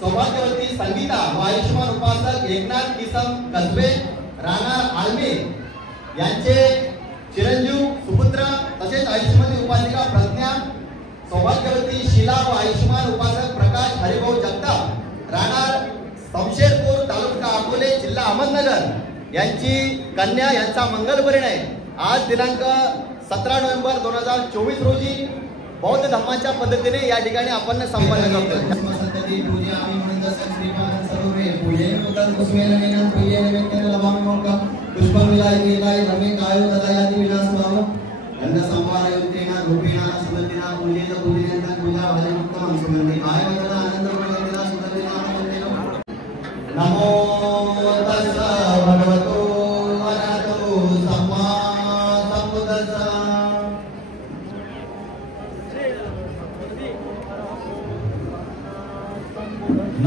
सौभाग्यवती संगीता व आयुष्यमान उपासक एकनाथ किसम कसबे राणा आळमे यांचे चिरंजीव सुपुत्र तसेच आयुष्यमती उपासिका प्रज्ञा, सौभाग्यवती शीला व आयुष्यमान उपासक प्रकाश हरिभाऊ जगताप राहणार शमशेरपूर तालुका अकोले जिल्हा अहमदनगर यांची कन्या यांचा मंगल परिणय आज दिनांक 17 नोव्हेंबर 2024 रोजी बौद्ध धर्माच्या पद्धतीने या ठिकाणी आपण संपन्न करतो।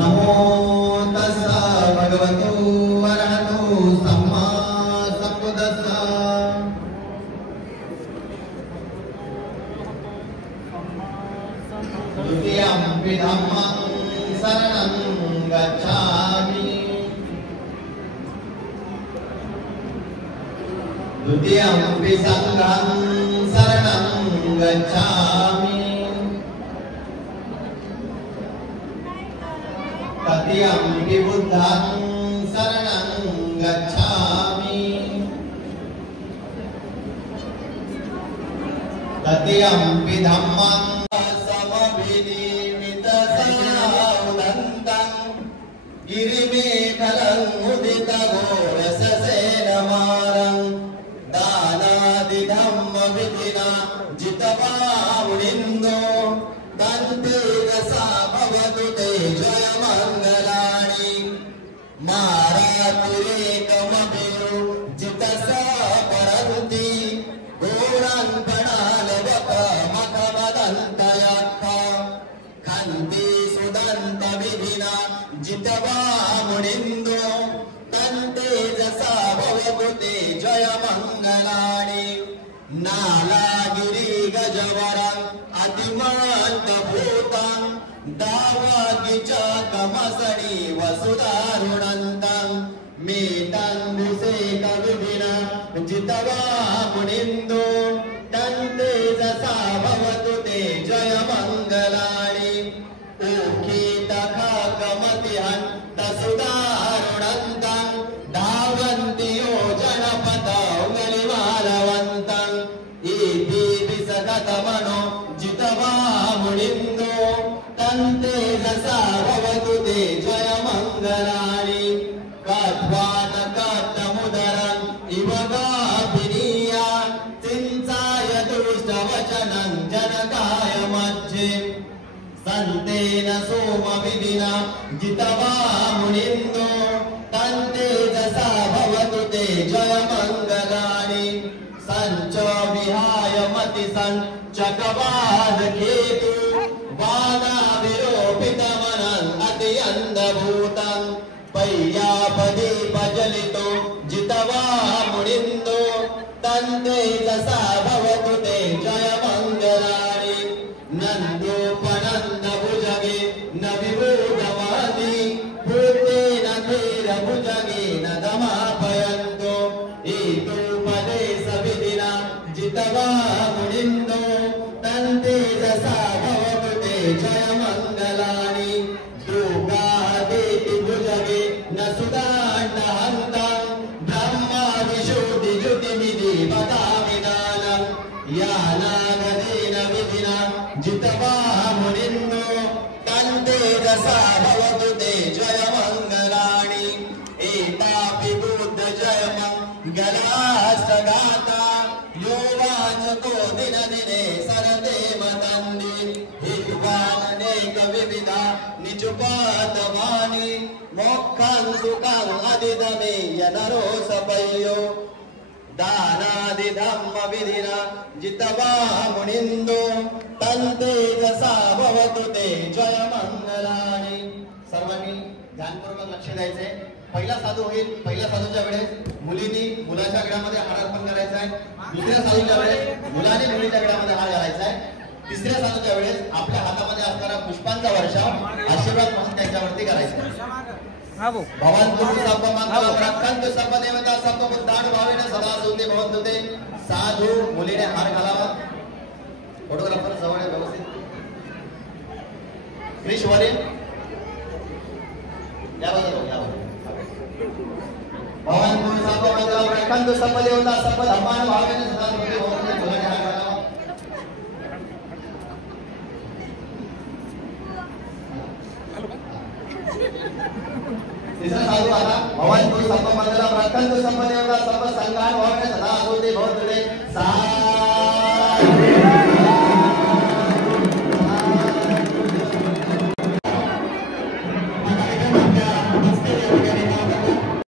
नमो तस्सा भगवतो अरहतो सम्मा सम्बुद्धस्सा। द्वितीयं धम्मं शरणं गच्छामि द्वितीयं संघं शरणं गच्छामि तृतीयं बुद्धं शरणं गच्छामि तृतीयं धम्मं समभिनिमित साउदन्तं गिरिमेखलं मुदित घोरससेनमारं दानादिधम्म विधिना जितवा मुनिन्दो तन्ते रसा भवतु ते जय मंगलानि मारातुरेकमभिषु जितसा परन्ति घोरं प्रणालवकमखमदन्तयक्ष खन्ति सुदन्त विधिना जितवा मुनिन्दो तन्तेजसा भवतु ते जय मंगलानि नालागिरि गजवरं अतिमन्त भूतं दावागिचा कमसनि वसुदारुणन्तं मेतं मुसेक विधिना जितवा मुनिन्दो तन्तेजसा भवतु ते जय मंगलानि उखितखाकमतिहं तसुदारुणन्तं धावन्ति योजनपथौ गलिवालवन्तं इति विसगतमनो जितवा मुनिन्दो तन्तेजसा भवतु ते जय मंगलानि कट्वानकट्टमुदरं इव गाभिनीया चिन्ताय दुष्टवचनं जनकाय मध्ये सन्तेन सोमविधिना जितवा मुनिन्दो तन्तेजसा भवतु ते जय मंगलानि सञ्च विहाय मति सञ्चकवादकेतु वादाविरोपितमनं अतियन्दभूतं पय्यापदीपजलितो जितवा मुनिन्दो तन्तेजसा भवतु ते जय मंगलानि नन्दोपनन्दभुजगे न विभूतमहति भूतेन धीरभुजगेन दमापयन्तो एतोपदेशविधिना जितवा मुनिन्दो तन्तेजसा भवतु ते जय मंगलानि दुर्गादेति भुजगे न सुदाण्डहन्तं ब्रह्मा विशुद्धियुतिमिति वदामि दानं यानागदेन विधिना जितवा मुनिन्दो जसा भवतु ते जय मंगलाणी एतापि बुद्ध जय मंगलाष्टगाता यो वाचको दिन दिने सरते मतंदी हित्वान अनेक विविधा निजुपातवानी मोक्षं सुखं अधिदमे यनरो सपय्यो दानादि धम्म विधिना जितवा मुनिंदो तंते जसा भवतु ते जय मंगलानी। सर्वांनी ध्यानपूर्वक लक्ष द्यायचे। पहिला साधू होईल, पहिल्या साधूच्या वेळेस मुलींनी मुलाच्या गळ्यामध्ये हार अर्पण करायचा आहे, दुसऱ्या साधूच्या वेळेस मुलाने मुलीच्या गळ्यामध्ये हार घालायचा आहे, तिसऱ्या साधूच्या वेळेस आपल्या हातामध्ये असणारा पुष्पांचा वर्षाव आशीर्वाद म्हणून त्यांच्यावरती करायचा आहे। भवन्तु सर्व मंगल रक्षन्तु सर्व देवता सर्व बुद्धान भावेन सदा सुखी भवन्तु ते। साधू मुलीने हार घालावा, फोटोग्राफर जवळ व्यवस्थित क्रिश वरील या बाजूला भवन्तु सर्व मंगल रक्षन्तु सर्व देवता सर्व धर्मान भावेन सदा सुखी भवन्तु ते। मुलीने हार घालावा। तिसरा साधू आला भवन्तु सर्व मंगल रक्षन्तु सर्व देवता सर्व संघान भावेन सदा सुखी भवन्तु ते।